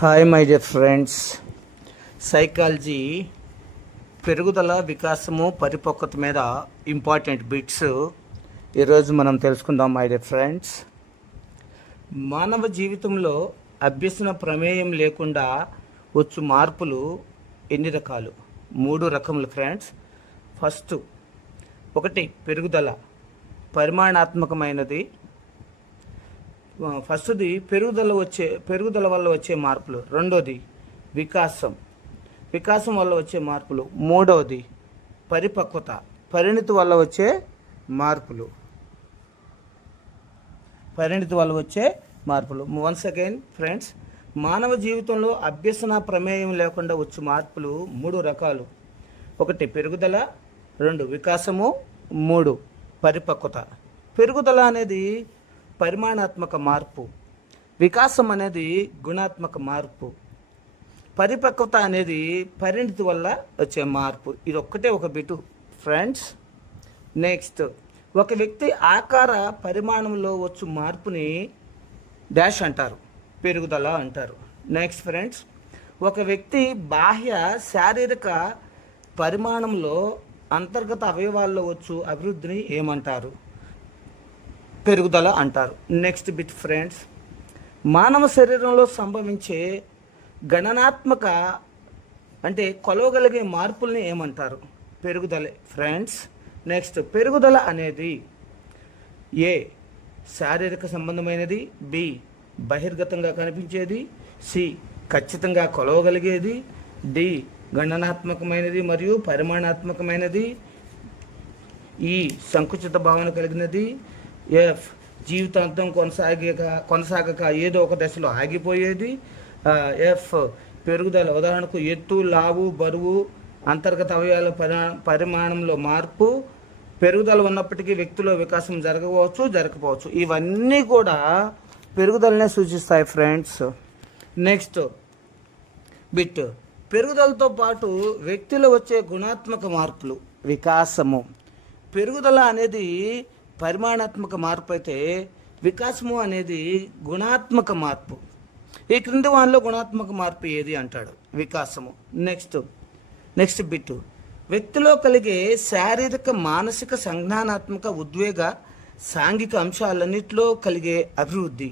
Hi my dear friends. Psychology పెరుగుదల, వికాసము, పరిపక్వత మీద ఇంపార్టెంట్ బిట్స్ ఈరోజు మనం తెలుసుకుందాం మై డియర్ ఫ్రెండ్స్. మానవ జీవితంలో అభ్యసన ప్రమేయం లేకుండా వచ్చు మార్పులు ఎన్ని రకాలు? 3 రకములు ఫ్రెండ్స్. ఒకటి పెరుగుదల, పరిమాణాత్మకమైనది. ఫస్ట్ది పెరుగుదల వల్ల వచ్చే మార్పులు. రెండోది వికాసం వల్ల వచ్చే మార్పులు. మూడవది పరిపక్వత, పరిణితి వల్ల వచ్చే మార్పులు. వన్స్ అగైన్ ఫ్రెండ్స్, మానవ జీవితంలో అభ్యసన ప్రమేయం లేకుండా వచ్చే మార్పులు 3 రకాలు. 1 పెరుగుదల, 2 వికాసము, 3 పరిపక్వత. పెరుగుదల అనేది పరిమాణాత్మక మార్పు, వికాసం అనేది గుణాత్మక మార్పు, పరిపక్వత అనేది పరిణితి వల్ల వచ్చే మార్పు. ఇది ఒక్కటే ఒక బిటు ఫ్రెండ్స్. నెక్స్ట్, ఒక వ్యక్తి ఆకార పరిమాణంలో వచ్చు మార్పుని డాష్ అంటారు, పెరుగుదల అంటారు. నెక్స్ట్ ఫ్రెండ్స్, ఒక వ్యక్తి బాహ్య శారీరక పరిమాణంలో అంతర్గత అవయవాల్లో వచ్చు అభివృద్ధిని ఏమంటారు? పెరుగుదల అంటారు. నెక్స్ట్ బిట్ ఫ్రెండ్స్, మానవ శరీరంలో సంభవించే గణనాత్మక అంటే కొలవగలిగే మార్పుల్ని ఏమంటారు? పెరుగుదలే ఫ్రెండ్స్. నెక్స్ట్, పెరుగుదల అనేది ఏ శారీరక సంబంధమైనది, బి బహిర్గతంగా కనిపించేది, సి ఖచ్చితంగా కొలవగలిగేది, డి గణనాత్మకమైనది మరియు పరిమాణాత్మకమైనది, ఈ సంకుచిత భావన కలిగినది, ఎఫ్ జీవితాంతం కొనసాగక ఏదో ఒక దశలో ఆగిపోయేది, ఎఫ్ పెరుగుదల ఉదాహరణకు ఎత్తు, లావు, బరువు, అంతర్గత అవయవాల పరిమాణంలో మార్పు. పెరుగుదల ఉన్నప్పటికీ వ్యక్తిలో వికాసం జరగకపోవచ్చు. ఇవన్నీ కూడా పెరుగుదలనే సూచిస్తాయి ఫ్రెండ్స్. నెక్స్ట్ బిట్, పెరుగుదలతో పాటు వ్యక్తిలో వచ్చే గుణాత్మక మార్పులు, వికాసము. పెరుగుదల అనేది పరిమాణాత్మక మార్పు అయితే వికాసము అనేది గుణాత్మక మార్పు. ఈ క్రింది వానిలో గుణాత్మక మార్పు ఏది అంటాడు? వికాసము. నెక్స్ట్ బిట్, వ్యక్తిలో కలిగే శారీరక, మానసిక, సంజ్ఞానాత్మక, ఉద్వేగ, సాంఘిక అంశాలన్నింటిలో కలిగే అభివృద్ధి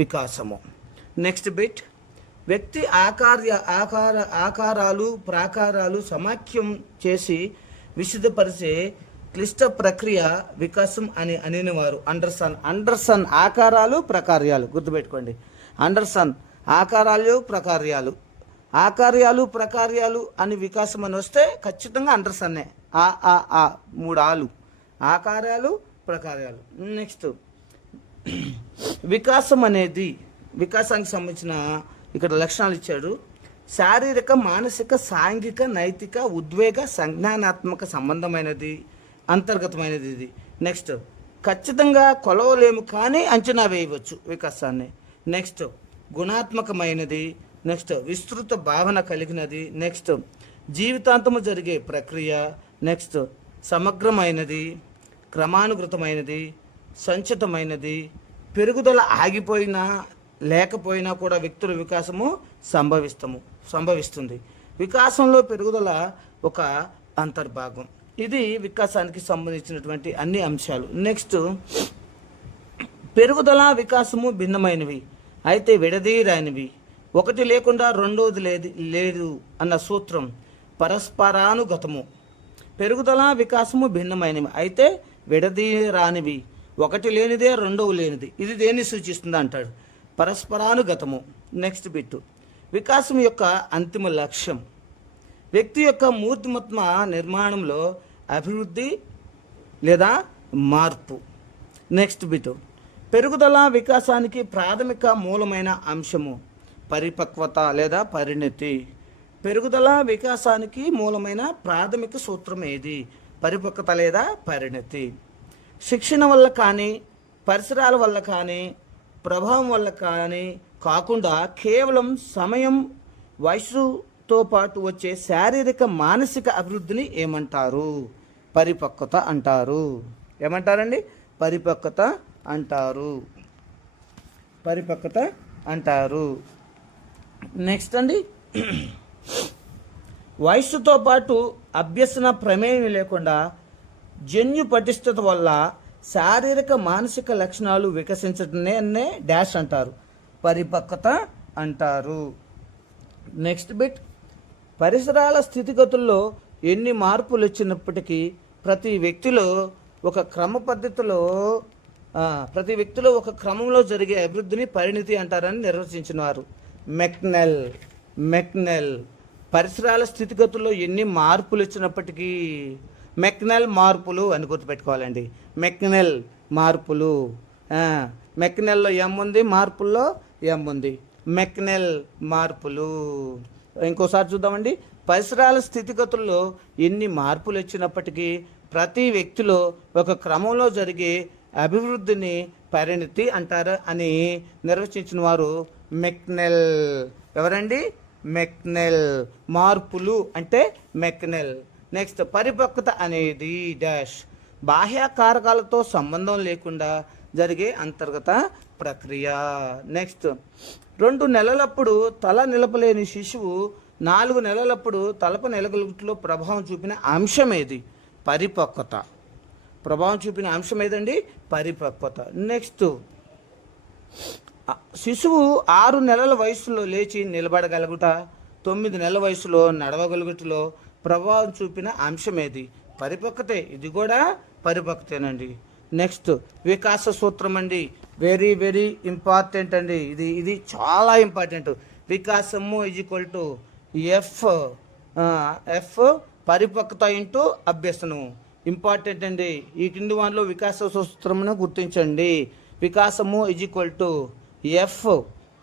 వికాసము. నెక్స్ట్ బిట్, వ్యక్తి ఆకారాలు ప్రాకారాలు సమాఖ్యం చేసి విశుద్ధపరిచే క్లిష్ట ప్రక్రియ వికాసం అని అనేవారు అండర్సన్. ఆకారాలు ప్రకార్యాలు గుర్తుపెట్టుకోండి. అండర్సన్ ఆకార్యాలు ప్రకార్యాలు అని వికాసం అని వస్తే ఖచ్చితంగా అండర్సన్నే. 3 ఆలు ఆకారాలు ప్రకార్యాలు. నెక్స్ట్, వికాసం అనేది వికాసానికి సంబంధించిన ఇక్కడ లక్షణాలు ఇచ్చాడు. శారీరక, మానసిక, సాంఘిక, నైతిక, ఉద్వేగ, సంజ్ఞానాత్మక సంబంధమైనది, అంతర్గతమైనది ఇది. నెక్స్ట్, ఖచ్చితంగా కొలవలేము కానీ అంచనా వేయవచ్చు వికాసాన్ని. నెక్స్ట్, గుణాత్మకమైనది. నెక్స్ట్, విస్తృత భావన కలిగినది. నెక్స్ట్, జీవితాంతము జరిగే ప్రక్రియ. నెక్స్ట్, సమగ్రమైనది, క్రమానుగతమైనది, సంచితమైనది. పెరుగుదల ఆగిపోయినా లేకపోయినా కూడా వ్యక్తుల వికాసము సంభవిస్తుంది. వికాసంలో పెరుగుదల ఒక అంతర్భాగం. ఇది వికాసానికి సంబంధించినటువంటి అన్ని అంశాలు. నెక్స్ట్, పెరుగుదల, వికాసము భిన్నమైనవి అయితే విడదీయరానివి. ఒకటి లేకుండా రెండోది లేదు అన్న సూత్రం పరస్పరానుగతము. పెరుగుదల, వికాసము భిన్నమైనవి అయితే విడదీయరానివి. ఒకటి లేనిదే రెండవ లేనిది. ఇది దేన్ని సూచిస్తుంది అంటాడు? పరస్పరానుగతము. నెక్స్ట్ బిట్టు, వికాసం యొక్క అంతిమ లక్ష్యం. వ్యక్తి యొక్క మూర్తిమత్వ నిర్మాణంలో అభివృద్ధి లేదా మార్పు. నెక్స్ట్ బిట్, పెరుగుదల వికాసానికి ప్రాథమిక మూలమైన అంశము పరిపక్వత లేదా పరిణతి. పెరుగుదల వికాసానికి మూలమైన ప్రాథమిక సూత్రం ఏది? పరిపక్వత లేదా పరిణతి. శిక్షణ వల్ల కానీ, పరిసరాల వల్ల కానీ, ప్రభావం వల్ల కానీ కాకుండా కేవలం సమయం, వయసుతో పాటు వచ్చే శారీరక, మానసిక అభివృద్ధిని ఏమంటారు? పరిపక్వత అంటారు. ఏమంటారండి? పరిపక్వత అంటారు. నెక్స్ట్ అండి, వయస్సుతో పాటు అభ్యసన ప్రమేయం లేకుండా జన్యు పటిష్టత వల్ల శారీరక మానసిక లక్షణాలు వికసించటనే డాష్ అంటారు, పరిపక్వత అంటారు. నెక్స్ట్ బిట్, పరిసరాల స్థితిగతుల్లో ఎన్ని మార్పులు వచ్చినప్పటికీ ప్రతి వ్యక్తిలో ఒక క్రమంలో జరిగే అభివృద్ధిని పరిణితి అంటారని నిర్వచించినారు మెక్నెల్. పరిసరాల స్థితిగతుల్లో ఎన్ని మార్పులు వచ్చినప్పటికీ మెక్నెల్ మార్పులు అని గుర్తుపెట్టుకోవాలండి. మెక్నెల్ మార్పులు, మెక్నెల్లో ఎం ఉంది, మార్పుల్లో ఎం ఉంది, మెక్నెల్ మార్పులు. ఇంకోసారి చూద్దామండి, పరిసరాల స్థితిగతుల్లో ఎన్ని మార్పులు వచ్చినప్పటికీ ప్రతి వ్యక్తిలో ఒక క్రమంలో జరిగే అభివృద్ధిని పరిణితి అంటారు అని నిర్వచించిన వారు మెక్నెల్. ఎవరండి? మెక్నెల్. మార్పులు అంటే మెక్నెల్. నెక్స్ట్, పరిపక్వత అనేది డాష్, బాహ్య కారకాలతో సంబంధం లేకుండా జరిగే అంతర్గత ప్రక్రియ. నెక్స్ట్, 2 నెలలప్పుడు తల నిలపలేని శిశువు 4 నెలలప్పుడు తలప నిలగలుగుట్లో ప్రభావం చూపిన అంశం ఏది? పరిపక్వత. ప్రభావం చూపిన అంశం ఏదండి? పరిపక్వత. నెక్స్ట్, శిశువు 6 నెలల వయసులో లేచి నిలబడగలుగుట, 9 నెలల వయసులో నడవగలుగుటలో ప్రభావం చూపిన అంశం ఏది? పరిపక్వతే. ఇది కూడా పరిపక్వతేనండి. నెక్స్ట్, వికాస సూత్రం అండి, వెరీ వెరీ ఇంపార్టెంట్ అండి. ఇది చాలా ఇంపార్టెంట్. వికాసము = ఎఫ్ పరిపక్వత ఇంటూ అభ్యసనం. ఇంపార్టెంట్ అండి. ఈ కింది వాటిలో వికాస సూత్రమును గుర్తించండి. వికాసము = ఎఫ్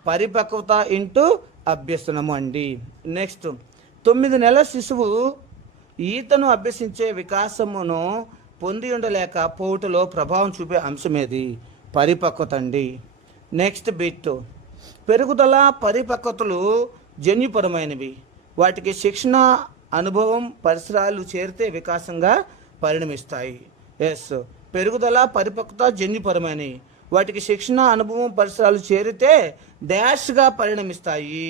పరిపక్వత ఇంటూ అభ్యసనము అండి. నెక్స్ట్, 9 నెలల శిశువు ఈతను అభ్యసించే వికాసమును పొంది ఉండలేక పోవుటలో ప్రభావం చూపే అంశం ఏది? పరిపక్వత అండి. నెక్స్ట్ బిట్, పెరుగుదల పరిపక్వతలు జన్యుపరమైనవి. వాటికి శిక్షణ, అనుభవం, పరిసరాలు చేరితే వికాసంగా పరిణమిస్తాయి. ఎస్, పెరుగుదల పరిపక్వత జన్యుపరమైనవి. వాటికి శిక్షణ, అనుభవం, పరిసరాలు చేరితే డాష్గా పరిణమిస్తాయి,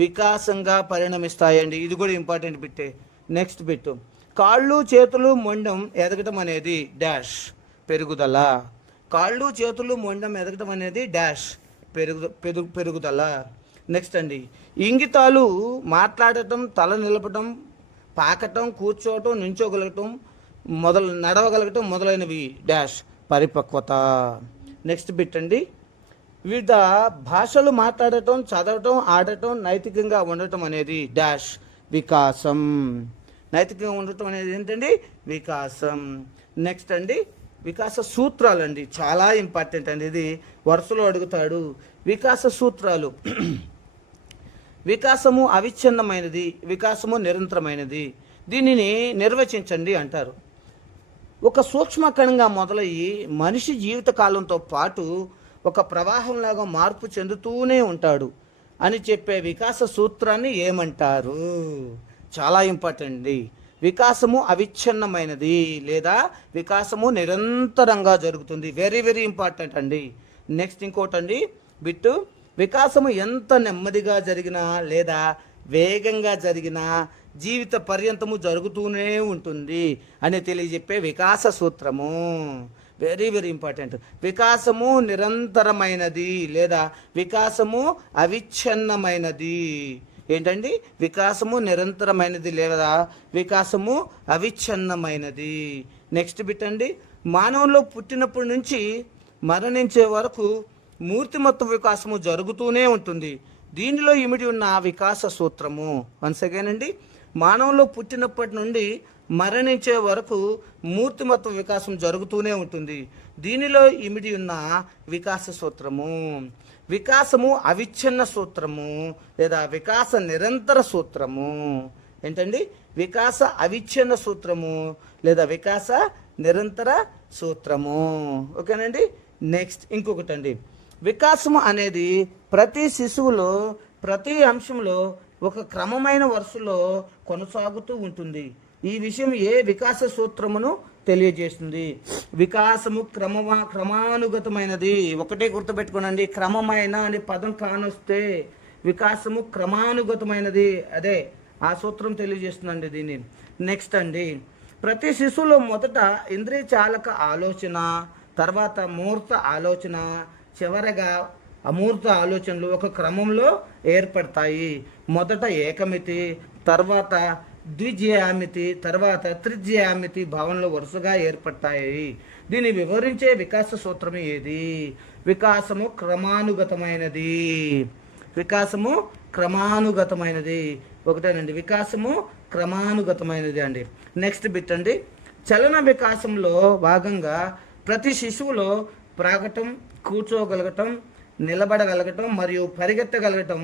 వికాసంగా పరిణమిస్తాయండి. ఇది కూడా ఇంపార్టెంట్ బిట్టే. నెక్స్ట్ బిట్, కాళ్ళు చేతులు మొండం ఎదగటం అనేది డాష్, పెరుగుదల. కాళ్ళు చేతులు మొండం ఎదగటం అనేది డాష్, పెరుగుదల. నెక్స్ట్ అండి, ఇంగితాలు మాట్లాడటం, తల నిలపటం, పాకటం, కూర్చోవటం, నించోగలగటం, నడవగలగటం మొదలైనవి డాష్, పరిపక్వత. నెక్స్ట్ బిట్ అండి, వివిధ భాషలు మాట్లాడటం, చదవటం, ఆడటం, నైతికంగా ఉండటం అనేది డాష్, వికాసం. నైతికంగా ఉండటం అనేది ఏంటండి? వికాసం. నెక్స్ట్ అండి, వికాస సూత్రాలు అండి, చాలా ఇంపార్టెంట్ అండి. ఇది వరుసలో అడుగుతాడు. వికాస సూత్రాలు. వికాసము అవిచ్ఛిన్నమైనది, వికాసము నిరంతరమైనది. దీనిని నిర్వచించండి అంటారు. ఒక సూక్ష్మ కణంగా మొదలయ్యి మనిషి జీవిత కాలంతో పాటు ఒక ప్రవాహంలాగా మార్పు చెందుతూనే ఉంటాడు అని చెప్పే వికాస సూత్రాన్ని ఏమంటారు? చాలా ఇంపార్టెంట్ అండి. వికాసము అవిచ్ఛిన్నమైనది లేదా వికాసము నిరంతరంగా జరుగుతుంది. వెరీ వెరీ ఇంపార్టెంట్ అండి. నెక్స్ట్ ఇంకోటండి బిట్టు, వికాసము ఎంత నెమ్మదిగా జరిగినా లేదా వేగంగా జరిగినా జీవిత పర్యంతము జరుగుతూనే ఉంటుంది అని తెలియజెప్పే వికాస సూత్రము. Very very important. వికాసము నిరంతరమైనది లేదా వికాసము అవిచ్ఛిన్నమైనది. ఏంటండి? వికాసము నిరంతరమైనది లేదా వికాసము అవిచ్ఛిన్నమైనది. నెక్స్ట్ బిట్ అండి, మానవుల్లో పుట్టినప్పటి నుంచి మరణించే వరకు మూర్తిమత్వ వికాసము జరుగుతూనే ఉంటుంది. దీనిలో ఇమిడి ఉన్న వికాస సూత్రము. వన్స్ అగైన్ అండి, మానవుల్లో పుట్టినప్పటి నుండి మరణించే వరకు మూర్తిమత్వ వికాసం జరుగుతూనే ఉంటుంది. దీనిలో ఇమిడి ఉన్న వికాస సూత్రము. వికాసము అవిచ్ఛిన్న సూత్రము లేదా వికాస నిరంతర సూత్రము. ఏంటండి? వికాస అవిచ్ఛిన్న సూత్రము లేదా వికాస నిరంతర సూత్రము. ఓకేనండి. నెక్స్ట్ ఇంకొకటి అండి, వికాసము అనేది ప్రతి శిశువులో ప్రతి అంశంలో ఒక క్రమమైన వరుసలో కొనసాగుతూ ఉంటుంది. ఈ విషయం ఏ వికాస సూత్రమును తెలియజేస్తుంది? వికాసము క్రమానుగతమైనది. ఒకటే గుర్తుపెట్టుకోనండి, క్రమమైన అనే పదం కానొస్తే వికాసము క్రమానుగతమైనది. అదే ఆ సూత్రం తెలియజేస్తుందండి దీన్ని. నెక్స్ట్ అండి, ప్రతి శిశువులో మొదట ఇంద్రియ చాలక ఆలోచన, తర్వాత మూర్త ఆలోచన, చివరగా అమూర్త ఆలోచనలు ఒక క్రమంలో ఏర్పడతాయి. మొదట ఏకమితి, తర్వాత ద్విజ్యామితి, తర్వాత త్రిజ్యామితి భావనలు వరుసగా ఏర్పడతాయి. దీన్ని వివరించే వికాస సూత్రం ఏది? వికాసము క్రమానుగతమైనది. వికాసము క్రమానుగతమైనది ఒకటేనండి. వికాసము క్రమానుగతమైనది అండి. నెక్స్ట్ బిట్ అండి, చలన వికాసంలో భాగంగా ప్రతి శిశువులో ప్రాగటం, కూర్చోగలగటం, నిలబడగలగటం మరియు పరిగెత్తగలగటం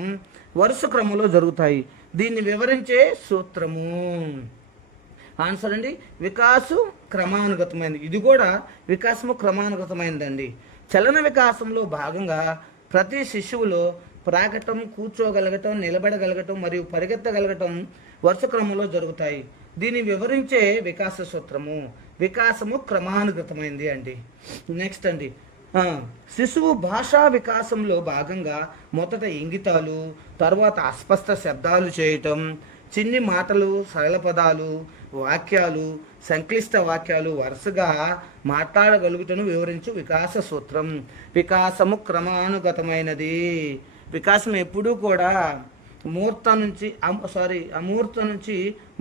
వరుస క్రమంలో జరుగుతాయి. దీన్ని వివరించే సూత్రము. ఆన్సర్ అండి, వికాసు క్రమానుగతమైనది. ఇది కూడా వికాసము క్రమానుగతమైనదండి. చలన వికాసంలో భాగంగా ప్రతి శిశువులో ప్రాగటం, కూర్చోగలగటం, నిలబడగలగటం మరియు పరిగెత్తగలగటం వరుస క్రమంలో జరుగుతాయి. దీన్ని వివరించే వికాస సూత్రము. వికాసము క్రమానుగతమైంది అండి. నెక్స్ట్ అండి, శిశువు భాషా వికాసంలో భాగంగా మొదట ఇంగితాలు, తర్వాత అస్పష్ట శబ్దాలు చేయటం, చిన్ని మాటలు, సరళ పదాలు, వాక్యాలు, సంక్లిష్ట వాక్యాలు వరుసగా మాట్లాడగలుగుటను వివరించు వికాస సూత్రం. వికాసము క్రమానుగతమైనది. వికాసం ఎప్పుడూ కూడా అమూర్త నుంచి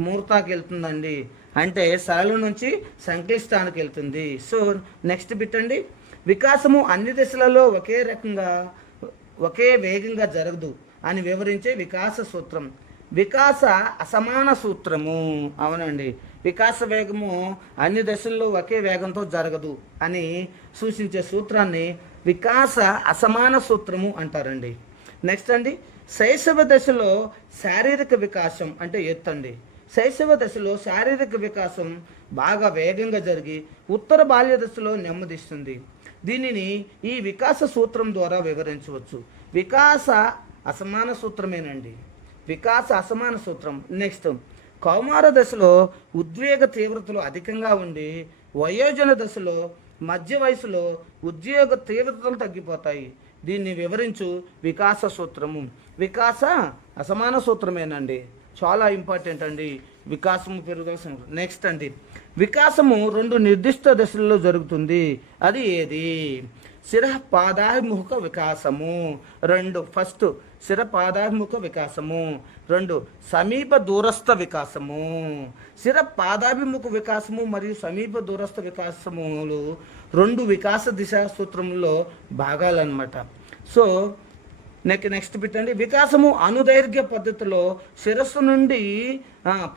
మూర్తాకి వెళ్తుందండి. అంటే సరళ నుంచి సంక్లిష్టానికి వెళ్తుంది. సో నెక్స్ట్ బిట్ అండి, వికాసము అన్ని దశలలో ఒకే వేగంగా జరగదు అని వివరించే వికాస సూత్రం. వికాస అసమాన సూత్రము. అవునండి, వికాస వేగము అన్ని దశల్లో ఒకే వేగంతో జరగదు అని సూచించే సూత్రాన్ని వికాస అసమాన సూత్రము అంటారండి. నెక్స్ట్ అండి, శైశవ దశలో శారీరక వికాసం అంటే ఎత్తండి. శైశవ దశలో శారీరక వికాసం బాగా వేగంగా జరిగి ఉత్తర బాల్య దశలో నెమ్మదిస్తుంది. దీనిని ఈ వికాస సూత్రం ద్వారా వివరించవచ్చు. వికాస అసమాన సూత్రమేనండి. వికాస అసమాన సూత్రం. నెక్స్ట్, కౌమార దశలో ఉద్వేగ తీవ్రతలు అధికంగా ఉండి వయోజన దశలో మధ్య వయసులో ఉద్వేగ తీవ్రతలు తగ్గిపోతాయి. దీన్ని వివరించు వికాస సూత్రము. వికాస అసమాన సూత్రమేనండి. చాలా ఇంపార్టెంట్ అండి వికాసము పెరుగుదల. నెక్స్ట్ అండి, వికాసము 2 నిర్దిష్ట దశల్లో జరుగుతుంది. అది ఏది? శిరపాదాభిముఖ వికాసము. ఫస్ట్ శిరపాదాభిముఖ వికాసము. 2 సమీప దూరస్థ వికాసము. శిరపాదాభిముఖ వికాసము మరియు సమీప దూరస్థ వికాసములు 2 వికాస దిశా సూత్రంలో భాగాలన్నమాట. సో నెక్స్ట్ పెట్టండి, వికాసము అనుదైర్ఘ్య పద్ధతిలో శిరస్సు నుండి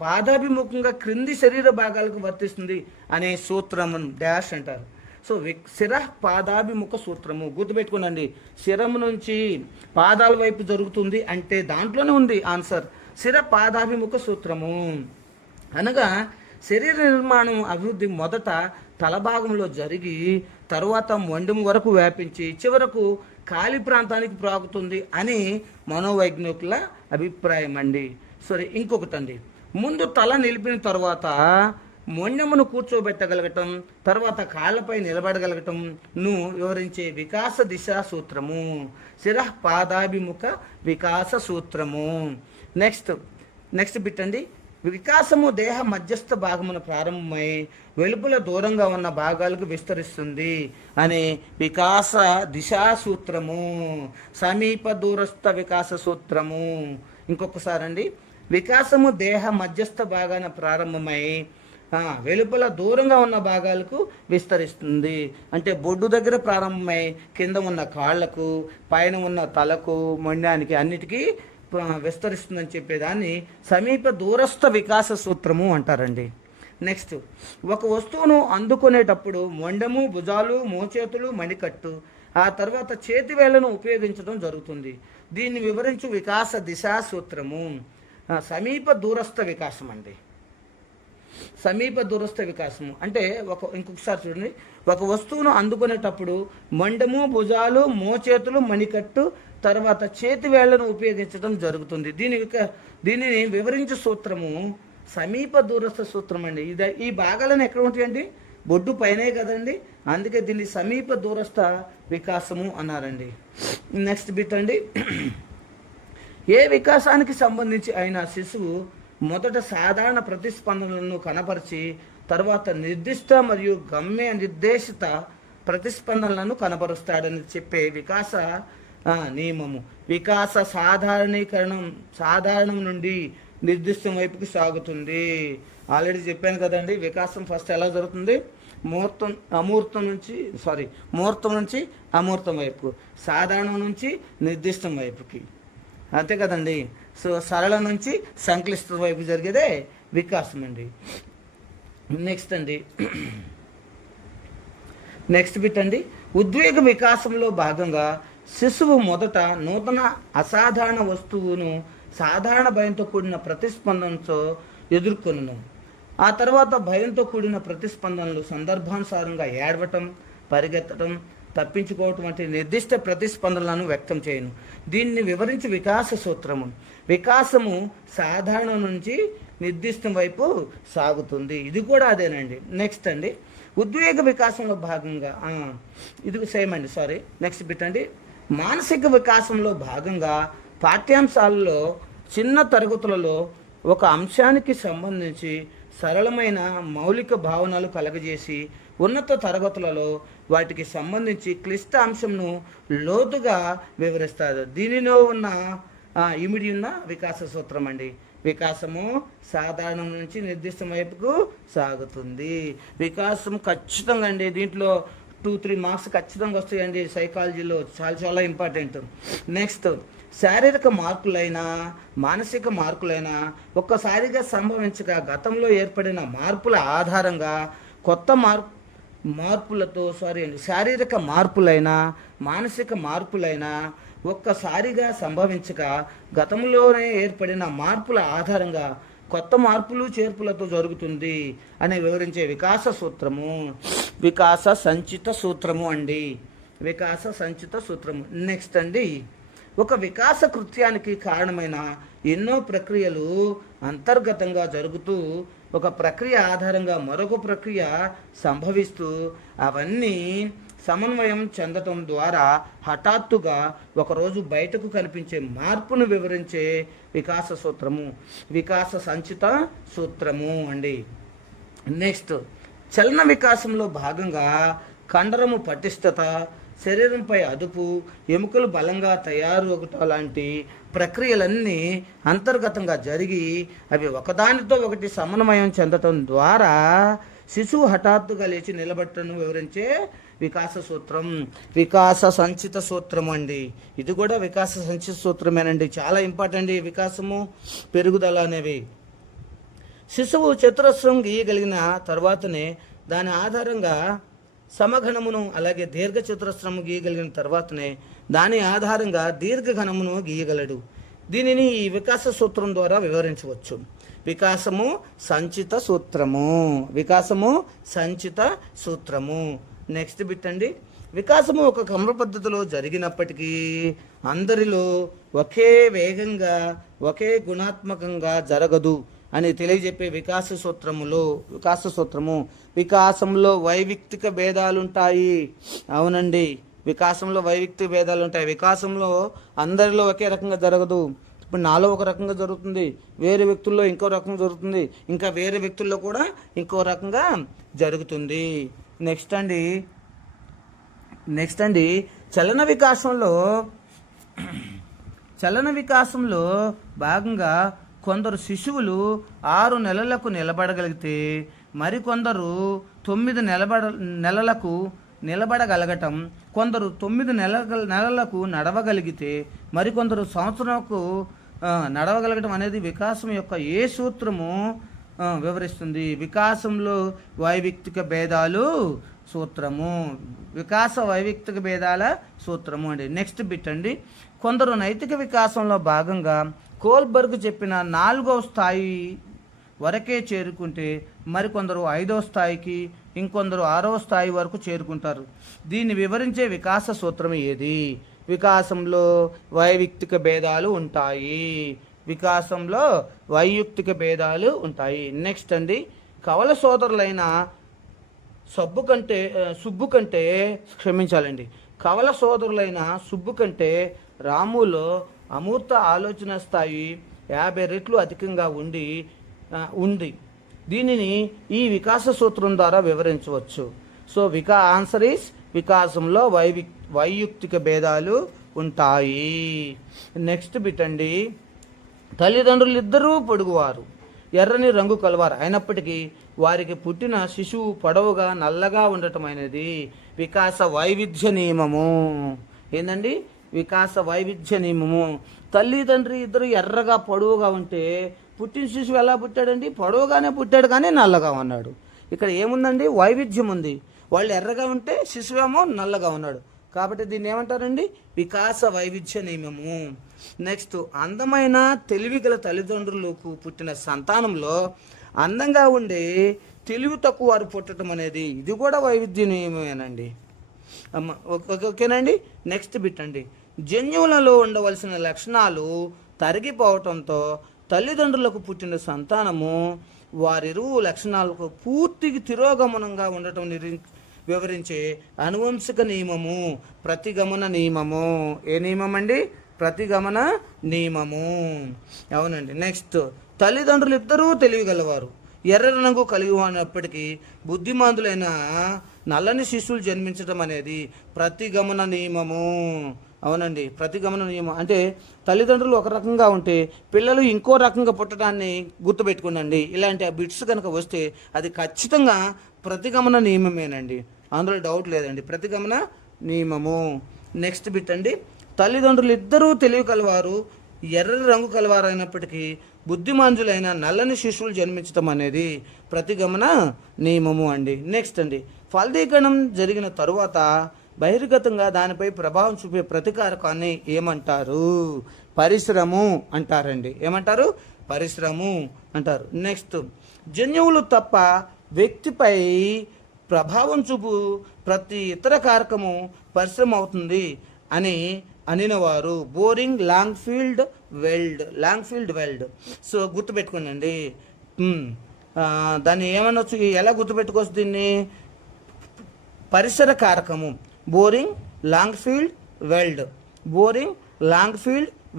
పాదాభిముఖంగా క్రింది శరీర భాగాలకు వర్తిస్తుంది అనే సూత్రము డాష్ అంటారు. సో శిర పాదాభిముఖ సూత్రము గుర్తుపెట్టుకోనండి. శిరము నుంచి పాదాల వైపు జరుగుతుంది అంటే దాంట్లోనే ఉంది ఆన్సర్. శిర పాదాభిముఖ సూత్రము అనగా శరీర నిర్మాణం అభివృద్ధి మొదట తల భాగంలో జరిగి తరువాత మొండెము వరకు వ్యాపించి చివరకు కాలి ప్రాంతానికి ప్రాకుతుంది అని మనోవైజ్ఞానికుల అభిప్రాయం అండి. సరే, ఇంకొకటి అండి, ముందు తల నిలిపిన తర్వాత మొండెమును కూర్చోబెట్టగలగటం, తర్వాత కాళ్ళపై నిలబడగలగటంను వివరించే వికాస దిశా సూత్రము. శిర పాదాభిముఖ వికాస సూత్రము. నెక్స్ట్ బిట్ అండి, వికాసము దేహ మధ్యస్థ భాగమున ప్రారంభమై వెలుపల దూరంగా ఉన్న భాగాలకు విస్తరిస్తుంది అనే వికాస దిశా సూత్రము. సమీప దూరస్థ వికాస సూత్రము. ఇంకొకసారి అండి, వికాసము దేహ మధ్యస్థ భాగాన ప్రారంభమై వెలుపల దూరంగా ఉన్న భాగాలకు విస్తరిస్తుంది. అంటే బొడ్డు దగ్గర ప్రారంభమై కింద ఉన్న కాళ్లకు, పైన ఉన్న తలకు, మొండానికి అన్నిటికీ విస్తరిస్తుందని చెప్పేదాన్ని సమీప దూరస్థ వికాస సూత్రము అంటారండి. నెక్స్ట్, ఒక వస్తువును అందుకునేటప్పుడు మొండెము, భుజాలు, మోచేతులు, మణికట్టు, ఆ తర్వాత చేతి వేళ్లను ఉపయోగించడం జరుగుతుంది. దీన్ని వివరించు వికాస దిశా సూత్రము. సమీప దూరస్థ వికాసం అండి. సమీప దూరస్థ వికాసము అంటే ఇంకొకసారి చూడండి, ఒక వస్తువును అందుకునేటప్పుడు మొండెము, భుజాలు, మోచేతులు, మణికట్టు, తర్వాత చేతి వేళ్లను ఉపయోగించడం జరుగుతుంది. దీనిని వివరించే సూత్రము సమీప దూరస్థ సూత్రం అండి. ఈ భాగాలను ఎక్కడ ఉంటాయండి? బొడ్డు పైనే కదండి, అందుకే దీన్ని సమీప దూరస్థ వికాసము అన్నారండి. నెక్స్ట్ బిట్ అండి, ఏ వికాసానికి సంబంధించి అయినా శిశువు మొదట సాధారణ ప్రతిస్పందనలను కనపరిచి తర్వాత నిర్దిష్ట మరియు గమ్య నిర్దేశిత ప్రతిస్పందనలను కనబరుస్తాడని చెప్పే వికాస నియమము. వికాస సాధారణం నుండి నిర్దిష్టం వైపుకి సాగుతుంది. ఆల్రెడీ చెప్పాను కదండి, వికాసం ఫస్ట్ ఎలా జరుగుతుంది? ముహూర్తం నుంచి అమూర్తం వైపు, సాధారణం నుంచి నిర్దిష్టం వైపుకి, అంతే కదండి. సో సరళ నుంచి సంక్లిష్ట వైపు జరిగేదే వికాసం అండి. నెక్స్ట్ బిట్ అండి, ఉద్వేగ వికాసంలో భాగంగా శిశువు మొదట నూతన అసాధారణ వస్తువును సాధారణ భయంతో కూడిన ప్రతిస్పందనతో ఎదుర్కొను. ఆ తర్వాత భయంతో కూడిన ప్రతిస్పందనలు సందర్భానుసారంగా ఏడవటం, పరిగెత్తడం, తప్పించుకోవటం వంటి నిర్దిష్ట ప్రతిస్పందనలను వ్యక్తం చేయను. దీన్ని వివరించి వికాస సూత్రము. వికాసము సాధారణం నుంచి నిర్దిష్టం వైపు సాగుతుంది. ఇది కూడా అదేనండి. నెక్స్ట్ అండి, ఉద్వేగ వికాసంలో భాగంగా ఇది సేమ్ అండి. నెక్స్ట్ బిట్ అండి, మానసిక వికాసంలో భాగంగా పాఠ్యాంశాలలో చిన్న తరగతులలో ఒక అంశానికి సంబంధించి సరళమైన మౌలిక భావనలు కలగజేసి ఉన్నత తరగతులలో వాటికి సంబంధించి క్లిష్ట అంశంను లోతుగా వివరిస్తారు. దీనిలో ఉన్న ఇమిడి ఉన్న వికాస సూత్రం అండి. వికాసము సాధారణం నుంచి నిర్దిష్ట వైపుకు సాగుతుంది. వికాసం ఖచ్చితంగా అండి, దీంట్లో 2-3 మార్క్స్ ఖచ్చితంగా వస్తాయండి. సైకాలజీలో చాలా చాలా ఇంపార్టెంట్. నెక్స్ట్, శారీరక మార్పులైనా మానసిక మార్పులైనా ఒక్కసారిగా సంభవించక గతంలో ఏర్పడిన మార్పుల ఆధారంగా శారీరక మార్పులైనా మానసిక మార్పులైనా ఒక్కసారిగా సంభవించక గతంలోనే ఏర్పడిన మార్పుల ఆధారంగా కొత్త మార్పులు చేర్పులతో జరుగుతుంది అని వివరించే వికాస సూత్రము వికాస సంచిత సూత్రము అండి. వికాస సంచిత సూత్రము. నెక్స్ట్ అండి, ఒక వికాస కృత్యానికి కారణమైన ఎన్నో ప్రక్రియలు అంతర్గతంగా జరుగుతూ ఒక ప్రక్రియ ఆధారంగా మరొక ప్రక్రియ సంభవిస్తూ అవన్నీ సమన్వయం చెందటం ద్వారా హఠాత్తుగా ఒకరోజు బయటకు కనిపించే మార్పును వివరించే వికాస సూత్రము వికాస సంచిత సూత్రము అండి. నెక్స్ట్, చలన వికాసంలో భాగంగా కండరము పటిష్టత, శరీరంపై అదుపు, ఎముకలు బలంగా తయారవటం లాంటి ప్రక్రియలన్నీ అంతర్గతంగా జరిగి అవి ఒకదానితో ఒకటి సమన్వయం చెందటం ద్వారా శిశువు హఠాత్తుగా లేచి నిలబట్టను వివరించే వికాస సూత్రం వికాస సంచిత సూత్రం అండి. ఇది కూడా వికాస సంచిత సూత్రమేనండి. చాలా ఇంపార్టెంట్. వికాసము పెరుగుదల అనేవి శిశువు చతురస్రం గీయగలిగిన తర్వాతనే దాని ఆధారంగా సమఘనమును అలాగే దీర్ఘ చతురస్రము గీయగలిగిన తర్వాతనే దాని ఆధారంగా దీర్ఘఘనమును గీయగలడు. దీనిని ఈ వికాస సూత్రం ద్వారా వివరించవచ్చు. వికాసము సంచిత సూత్రము వికాసము సంచిత సూత్రము. నెక్స్ట్ బిట్ అండి, వికాసము ఒక క్రమ పద్ధతిలో జరిగినప్పటికీ అందరిలో ఒకే వేగంగా ఒకే గుణాత్మకంగా జరగదు అని తెలియజెప్పే వికాస సూత్రము వికాసంలో వైవిక్తిక భేదాలుంటాయి. అవునండి, వికాసంలో వైవిక్తిక భేదాలు ఉంటాయి. వికాసంలో అందరిలో ఒకే రకంగా జరగదు. ఇప్పుడు నాలో ఒక రకంగా జరుగుతుంది, వేరే వ్యక్తుల్లో ఇంకో రకంగా జరుగుతుంది, ఇంకా వేరే వ్యక్తుల్లో కూడా ఇంకో రకంగా జరుగుతుంది. నెక్స్ట్ అండి చలన వికాసంలో భాగంగా కొందరు శిశువులు 6 నెలలకు నిలబడగలిగితే మరికొందరు 9 నెలలకు నిలబడగలగటం, కొందరు 9 నెలలకు నడవగలిగితే మరికొందరు సంవత్సరంకు నడవగలగటం అనేది వికాసం యొక్క ఏ సూత్రము వివరిస్తుంది? వికాసంలో వైవిక్తిక భేదాలు సూత్రము వికాస వైవిక్తిక భేదాల సూత్రము అండి. నెక్స్ట్ బిట్ అండి, కొందరు నైతిక వికాసంలో భాగంగా కోల్బర్గ్ చెప్పిన 4వ స్థాయి వరకే చేరుకుంటే మరికొందరు 5వ స్థాయికి, ఇంకొందరు 6వ స్థాయి వరకు చేరుకుంటారు. దీన్ని వివరించే వికాస సూత్రం ఏది? వికాసంలో వైవిక్తిక భేదాలు ఉంటాయి. వికాసంలో వైయుక్తిక భేదాలు ఉంటాయి. నెక్స్ట్ అండి, కవల సోదరులైన కవల సోదరులైన సుబ్బు కంటే రాములో అమూర్త ఆలోచన స్థాయి 50 రెట్లు అధికంగా ఉంది. దీనిని ఈ వికాస సూత్రం ద్వారా వివరించవచ్చు. సో ఆన్సర్ ఈస్ వికాసంలో వైయుక్తిక భేదాలు ఉంటాయి. నెక్స్ట్ బిట్ అండి. తల్లిదండ్రులు ఇద్దరూ పొడుగువారు, ఎర్రని రంగు కలవారు అయినప్పటికీ వారికి పుట్టిన శిశువు పొడవుగా నల్లగా ఉండటం అనేది వికాస వైవిధ్య నియమము. ఏందండి? వికాస వైవిధ్య నియమము. తల్లిదండ్రి ఇద్దరు ఎర్రగా పొడవుగా ఉంటే పుట్టిన శిశువు ఎలా పుట్టాడండి? పొడవుగానే పుట్టాడు కానీ నల్లగా ఉన్నాడు. ఇక్కడ ఏముందండి? వైవిధ్యం ఉంది. వాళ్ళు ఎర్రగా ఉంటే శిశువేమో నల్లగా ఉన్నాడు. కాబట్టి దీన్ని ఏమంటారండి? వికాస వైవిధ్య నియమము. నెక్స్ట్, అందమైన తెలివిగల తల్లిదండ్రులకు పుట్టిన సంతానంలో అందంగా ఉండే తెలివి తక్కువ వారు పుట్టడం అనేది ఇది కూడా వైవిధ్య నియమమేనండి. ఓకేనండి. నెక్స్ట్ బిట్ అండి. జన్యువులలో ఉండవలసిన లక్షణాలు తరిగిపోవటంతో తల్లిదండ్రులకు పుట్టిన సంతానము వారిరువు లక్షణాలకు పూర్తిగా తిరోగమనంగా ఉండటం వివరించే అనువంశిక నియమము ప్రతిగమన నియమము. ఏ నియమం అండి? ప్రతిగమన నియమము. అవునండి. నెక్స్ట్, తల్లిదండ్రులు ఇద్దరూ తెలివిగలవారు, ఎర్ర రంగు కలిగి ఉన్నప్పటికీ బుద్ధిమాంతులైన నల్లని శిశువులు జన్మించడం అనేది ప్రతిగమన నియమము. అవునండి, ప్రతిగమన నియమం అంటే తల్లిదండ్రులు ఒక రకంగా ఉంటే పిల్లలు ఇంకో రకంగా పుట్టడాన్ని గుర్తుపెట్టుకునండి. ఇలాంటి ఆ బిట్స్ కనుక వస్తే అది ఖచ్చితంగా ప్రతిగమన నియమమేనండి, అందులో డౌట్ లేదండి. ప్రతిగమన నియమము. నెక్స్ట్ బిట్ అండి. తల్లిదండ్రులు ఇద్దరూ తెలివి కలవారు, ఎర్ర రంగు కలవారు అయినప్పటికీ బుద్ధిమాంజులైన నల్లని శిశువులు జన్మించడం అనేది ప్రతిగమన నియమము అండి. నెక్స్ట్ అండి. ఫలదీకరణం జరిగిన తరువాత బహిర్గతంగా దానిపై ప్రభావం చూపే ప్రతికారకాన్ని ఏమంటారు? పరిశ్రమ అంటారండి. ఏమంటారు? పరిశ్రమ అంటారు. నెక్స్ట్, జన్యువులు తప్ప వ్యక్తిపై ప్రభావం చూపు ప్రతి ఇతర కారకము పరిశ్రమ అవుతుంది అని అనినవారు బోరింగ్ లాంగ్ఫీల్డ్ వెల్డ్. సో గుర్తుపెట్టుకోండి. దాన్ని ఏమనొచ్చు? ఎలా గుర్తుపెట్టుకోవచ్చు దీన్ని? పరిసర కారకము బోరింగ్ లాంగ్ఫీల్డ్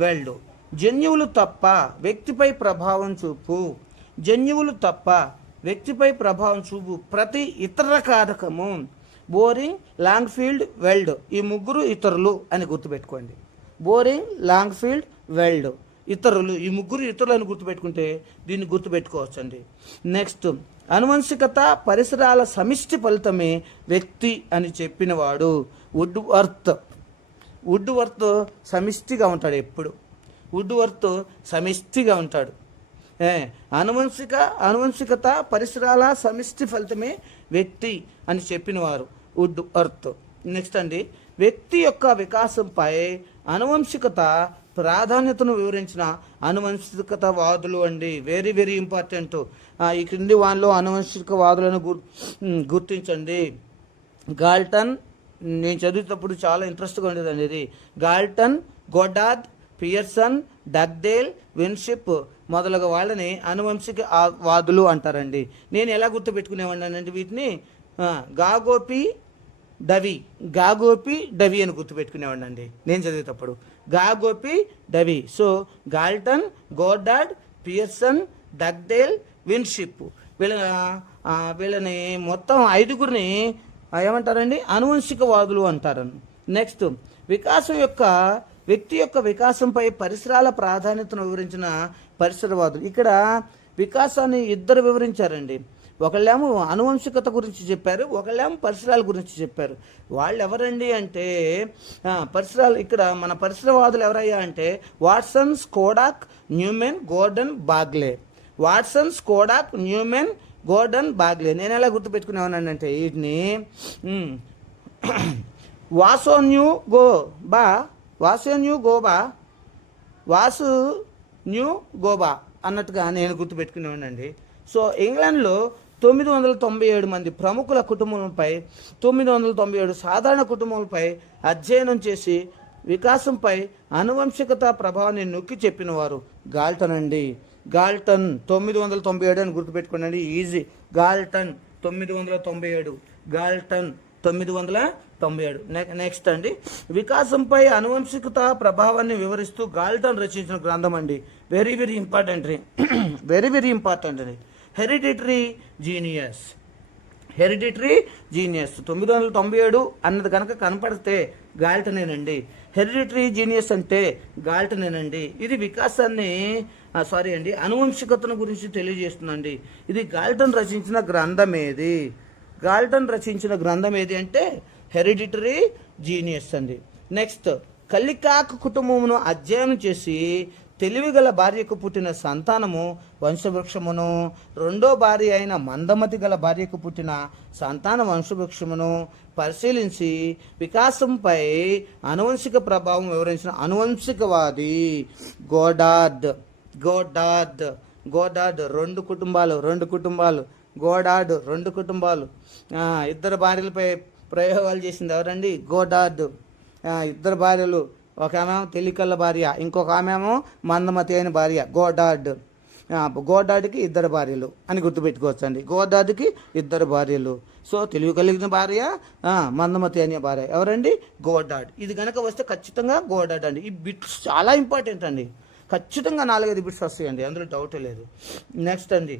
వెల్డ్. జన్యువులు తప్ప వ్యక్తిపై ప్రభావం చూపు ప్రతి ఇతర కారకము బోరింగ్ లాంగ్ఫీల్డ్ వెల్డ్. ఈ ముగ్గురు ఇతరులు అని గుర్తుపెట్టుకోండి. బోరింగ్ లాంగ్ఫీల్డ్ వెల్డ్ ఇతరులు, ఈ ముగ్గురు ఇతరులు అని గుర్తుపెట్టుకుంటే దీన్ని గుర్తుపెట్టుకోవచ్చండి. నెక్స్ట్, అనువంశికత పరిసరాల సమిష్టి ఫలితమే వ్యక్తి అని చెప్పినవాడు వుడ్వర్త్ సమిష్టిగా ఉంటాడు. ఎప్పుడు వుడ్వర్త్ సమిష్టిగా ఉంటాడు. అనువంశికత పరిసరాల సమిష్టి ఫలితమే వ్యక్తి అని చెప్పినవారు వుడ్వర్త్. నెక్స్ట్ అండి. వ్యక్తి యొక్క వికాసంపై అనువంశికత ప్రాధాన్యతను వివరించిన అనువంశికతవాదులు అండి. Very very important. ఈ క్రింది వానిలో అనువంశికవాదులను గుర్తించండి. గాల్టన్, నేను చదివేటప్పుడు చాలా ఇంట్రెస్ట్గా ఉండేదండి ఇది. గాల్టన్, గోడార్డ్, పియర్సన్, డగ్డేల్, విన్షిప్ మొదలగు వాళ్ళని అనువంశిక వాదులు అంటారండి. నేను ఎలా గుర్తుపెట్టుకునేవాడిని అంటే వీటిని గాగోపి డవి అని గుర్తుపెట్టుకునేవాడిని అండి నేను చదివేటప్పుడు. గాగోపి డవి. So Galton, Goddard, Pearson, Dugdale, Winship వీళ్ళని మొత్తం 5గురిని ఏమంటారండి? అనువంశికవాదులు అంటారు. నెక్స్ట్, వ్యక్తి యొక్క వికాసంపై పరిసరాల ప్రాధాన్యతను వివరించిన పరిసరవాదులు. ఇక్కడ వికాసాన్ని ఇద్దరు వివరించారండి. ఒకళ్ళేమో అనువంశికత గురించి చెప్పారు, ఒకళ్ళేమో పరిసరాల గురించి చెప్పారు. వాళ్ళు ఎవరండి అంటే పరిసరాలు. ఇక్కడ మన పరిసరవాదులు ఎవరయ్యా అంటే వాట్సన్, స్కోడాక్, న్యూమెన్, గోర్డన్, బాగ్లే. నేను ఎలా గుర్తుపెట్టుకునేవానంటే వీటిని వాసు న్యూ గోబా అన్నట్టుగా నేను గుర్తుపెట్టుకునేవానండి. సో ఇంగ్లాండ్లో 997 మంది ప్రముఖుల కుటుంబాలపై 997 సాధారణ కుటుంబాలపై అధ్యయనం చేసి వికాసంపై అనువంశికత ప్రభావాన్ని నొక్కి చెప్పినవారు గాల్టన్ అండి. గాల్టన్ 997 అని గుర్తుపెట్టుకోండి. ఈజీ. గాల్టన్ 997. 97. నెక్స్ట్ అండి, వికాసంపై అనువంశికత ప్రభావాన్ని వివరిస్తూ గాల్టన్ రచించిన గ్రంథం అండి. Very very important very very important అండి. హెరిడిటరీ జీనియస్ 997 అన్నది కనుక కనపడితే గాల్టనేనండి. హెరిడిటరీ జీనియస్ అంటే గాల్టనేనండి. ఇది వికాసాన్ని అనువంశికతను గురించి తెలియజేస్తుందండి. ఇది గాల్టన్ రచించిన గ్రంథం ఏది అంటే హెరిడిటరీ జీనియస్ అండి. నెక్స్ట్, కల్లికాక్ కుటుంబమును అధ్యయనం చేసి తెలివిగల భార్యకు పుట్టిన సంతానము వంశవృక్షమును, రెండో భార్య అయిన మందమతి గల భార్యకు పుట్టిన సంతాన వంశవృక్షమును పరిశీలించి వికాసంపై అనువంశిక ప్రభావం వివరించిన అనువంశికవాది గోడార్డ్. రెండు కుటుంబాలు గోడార్డ్ 2 కుటుంబాలు, 2 భార్యలపై ప్రయోగాలు చేసింది ఎవరండి? గోడార్డ్. 2 భార్యలు, ఒక ఆమె తెలికల్ల భార్య, ఇంకొక ఆమెమో మందమతి అయిన భార్య. గోడార్డ్కి 2 భార్యలు అని గుర్తుపెట్టుకోవచ్చు అండి. గోడార్డ్కి 2 భార్యలు. సో తెలివి కలిగిన భార్య, మందమతి అనే భార్య ఎవరండి? గోడార్డ్. ఇది కనుక వస్తే ఖచ్చితంగా గోడార్డ్ అండి. ఈ బిట్స్ చాలా ఇంపార్టెంట్ అండి. ఖచ్చితంగా 4-5 బిట్స్ వస్తాయండి, అందులో డౌటే లేదు. నెక్స్ట్ అండి,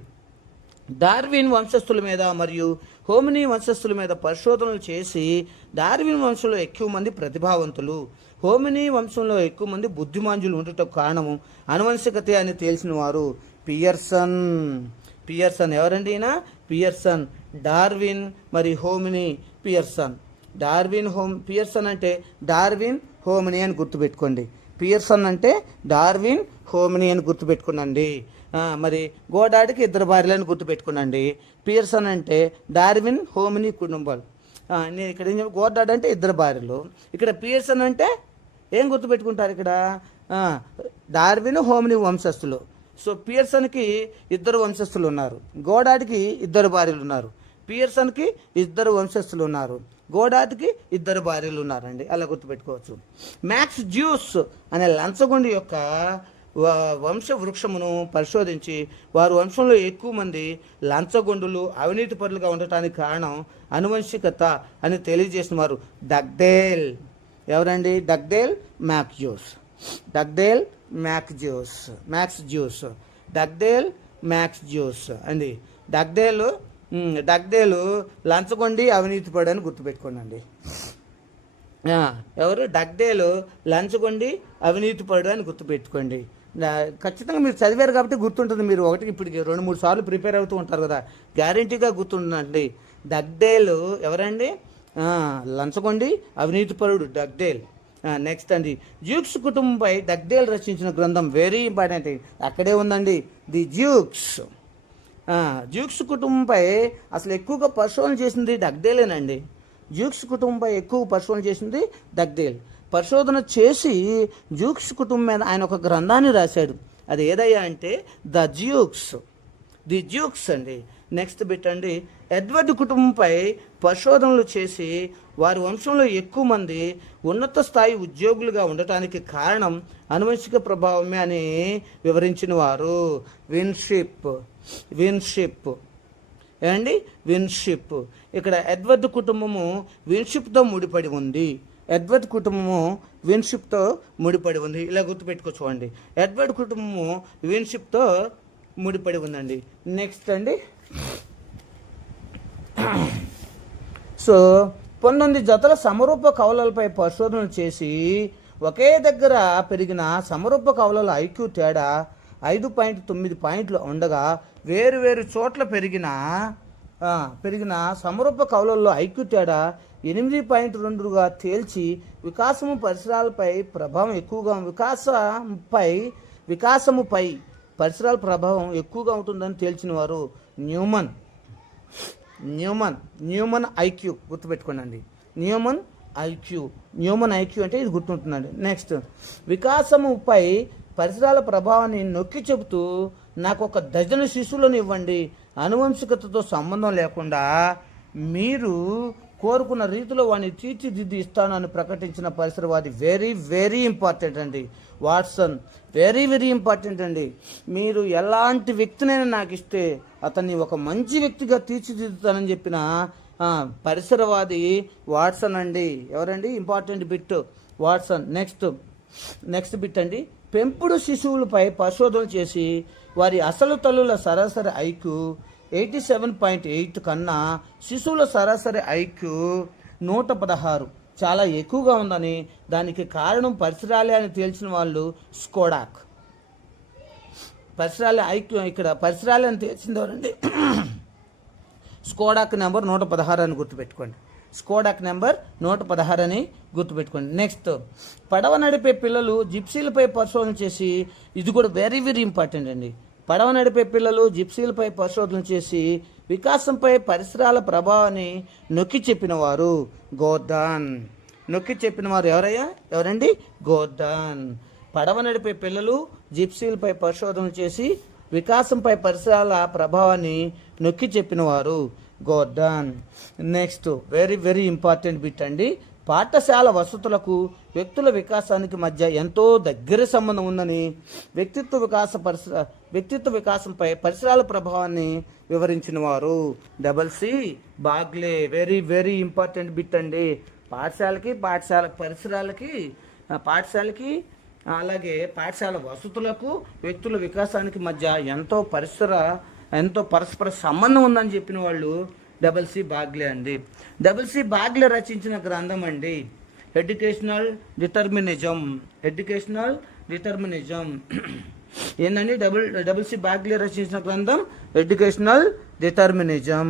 డార్విన్ వంశస్థుల మీద మరియు హోమినీ వంశస్థుల మీద పరిశోధనలు చేసి డార్విన్ వంశంలో ఎక్కువ మంది ప్రతిభావంతులు, హోమినీ వంశంలో ఎక్కువ మంది బుద్ధిమాంజులు ఉండటం కారణము అనువంశికతే అని తేల్చిన వారు పియర్సన్. ఎవరండి ఈయన? పియర్సన్. డార్విన్ మరి హోమినీ పియర్సన్. పియర్సన్ అంటే డార్విన్ హోమినీ అని గుర్తుపెట్టుకోండి. పియర్సన్ అంటే డార్విన్ హోమినీ అని గుర్తుపెట్టుకునండి. మరి గోడార్డ్కి 2 భార్యలను గుర్తుపెట్టుకునండి. పియర్సన్ అంటే డార్విన్ హోమినీ కుటుంబాలు. నేను ఇక్కడ గోడార్డ్ అంటే 2 భార్యలు, ఇక్కడ పియర్సన్ అంటే ఏం గుర్తుపెట్టుకుంటారు? ఇక్కడ డార్విన్ హోమినీ వంశస్థులు. సో పియర్సన్కి 2 వంశస్థులు ఉన్నారు, గోడార్డ్కి 2 భార్యలు ఉన్నారు. పియర్సన్కి 2 వంశస్థులు ఉన్నారు, గోడార్డ్కి 2 భార్యలు ఉన్నారండి. అలా గుర్తుపెట్టుకోవచ్చు. మ్యాక్స్ జ్యూస్ అనే లంచగొండి యొక్క వంశ వృక్షమును పరిశోధించి వారు వంశంలో ఎక్కువ మంది లంచగొండులు అవినీతి పరులుగా ఉండటానికి కారణం అనువంశికత అని తెలియజేసిన వారు డగ్డేల్. ఎవరండి? డగ్డేల్ మ్యాక్స్ జ్యూస్ అండి. డగ్డేలు లంచగొండి అవినీతి పరుడు అని గుర్తుపెట్టుకోండి. ఎవరు? డగ్డేలు లంచగొండి అవినీతి పరుడు అని గుర్తుపెట్టుకోండి. ఖచ్చితంగా మీరు చదివారు కాబట్టి గుర్తుంటుంది. మీరు ఒకటికి ఇప్పటికి 2-3 సార్లు ప్రిపేర్ అవుతూ ఉంటారు కదా, గ్యారంటీగా గుర్తుంటుందండి. డగ్డేలు ఎవరండి? లంచగొండి అవినీతి పరుడు డగ్డేల్. నెక్స్ట్ అండి, జ్యూక్స్ కుటుంబంపై డగ్డేల్ రచించిన గ్రంథం వెరీ ఇంపార్టెంట్. అక్కడే ఉందండి, ది జ్యూక్స్ కుటుంబంపై అసలు ఎక్కువగా పరిశోధన చేసింది డగ్డేలేనండి. జ్యూక్స్ కుటుంబంపై ఎక్కువ పరిశోధన చేసింది డగ్డేల్. పరిశోధన చేసి జ్యూక్స్ కుటుంబం మీద ఆయన ఒక గ్రంథాన్ని రాశాడు. అది ఏదయ్యా అంటే ది జ్యూక్స్ అండి. నెక్స్ట్ బిట్ అండి, ఎడ్వర్డ్ కుటుంబంపై పరిశోధనలు చేసి వారి వంశంలో ఎక్కువ మంది ఉన్నత స్థాయి ఉద్యోగులుగా ఉండటానికి కారణం అనువంశిక ప్రభావమే అని వివరించిన వారు విన్షిప్. ఇక్కడ ఎడ్వర్డ్ కుటుంబము విన్షిప్తో ముడిపడి ఉంది. ఇలా గుర్తుపెట్టుకోవచ్చు అండి, ఎడ్వర్డ్ కుటుంబము విన్షిప్తో ముడిపడి ఉందండి. నెక్స్ట్ అండి, సో 19 జతల సమరూప కవలలపై పరిశోధనలు చేసి ఒకే దగ్గర పెరిగిన సమరూప కవలల ఐక్యూ తేడా 5.9 పాయింట్లు ఉండగా వేరు చోట్ల పెరిగిన సమరూప కవలల్లో ఐక్యూ తేడా 8.2గా తేల్చి వికాసముపై పరిసరాల ప్రభావం ఎక్కువగా ఉంటుందని తేల్చిన వారు న్యూమన్ ఐక్యూ. గుర్తుపెట్టుకోండి, న్యూమన్ ఐక్యూ అంటే ఇది గుర్తుంటుందండి. నెక్స్ట్, వికాసముపై పరిసరాల ప్రభావాన్ని నొక్కి చెబుతూ నాకు 1 డజను శిశువులను ఇవ్వండి, అనువంశికతతో సంబంధం లేకుండా మీరు కోరుకున్న రీతిలో వాడిని తీర్చిదిద్ది ఇస్తానని ప్రకటించిన పరిసరవాది వెరీ వెరీ ఇంపార్టెంట్ అండి. వాట్సన్ వెరీ వెరీ ఇంపార్టెంట్ అండి. మీరు ఎలాంటి వ్యక్తినైనా నాకు ఇస్తే అతన్ని ఒక మంచి వ్యక్తిగా తీర్చిదిద్దుతానని చెప్పిన పరిసరవాది వాట్సన్ అండి. ఎవరండి? Important bit Watson. Next bit అండి. పెంపుడు శిశువులపై పరిశోధన చేసి వారి అసలు తల్లుల సరాసరి ఐక్యూ 87.8 కన్నా శిశువుల సరాసరి ఐక్యూ 116 చాలా ఎక్కువగా ఉందని, దానికి కారణం పరిసరాలే అని తేల్చిన వాళ్ళు స్కోడాక్. పరిసరాలే ఐక్యూ, ఇక్కడ పరిసరాలే అని తేల్చింది ఎవరండి? స్కోడాక్ నెంబర్ 116 అని గుర్తుపెట్టుకోండి. స్కోడాక్ నెంబర్ 116 అని గుర్తుపెట్టుకోండి. నెక్స్ట్, పడవ నడిపే పిల్లలు జిప్సీలపై పరిశోధన చేసి, ఇది కూడా వెరీ వెరీ ఇంపార్టెంట్ అండి. పడవ నడిపే పిల్లలు జిప్సీలపై పరిశోధన చేసి వికాసంపై పరిసరాల ప్రభావాన్ని నొక్కి చెప్పినవారు గోర్డాన్. నొక్కి చెప్పినవారు ఎవరండి? గోర్డాన్. పడవ నడిపే పిల్లలు జిప్సీలపై పరిశోధన చేసి వికాసంపై పరిసరాల ప్రభావాన్ని నొక్కి చెప్పినవారు Gordon. Next, very very important bit అండి. పాఠశాల వసతులకు వ్యక్తుల వికాసానికి మధ్య ఎంతో దగ్గర సంబంధం ఉందని, వ్యక్తిత్వ వికాసంపై పరిసరాల ప్రభావాన్ని వివరించిన వారు C Bagley. Very very important bit అండి. పాఠశాలకి అలాగే పాఠశాల వసతులకు వ్యక్తుల వికాసానికి మధ్య ఎంతో పరస్పర సంబంధం ఉందని చెప్పిన వాళ్ళు సి బాగ్లే అండి. సి బాగ్లే రచించిన గ్రంథం అండి ఎడ్యుకేషనల్ డిటర్మినిజం. ఏంటండి? సి బాగ్లే రచించిన గ్రంథం ఎడ్యుకేషనల్ డిటర్మినిజం.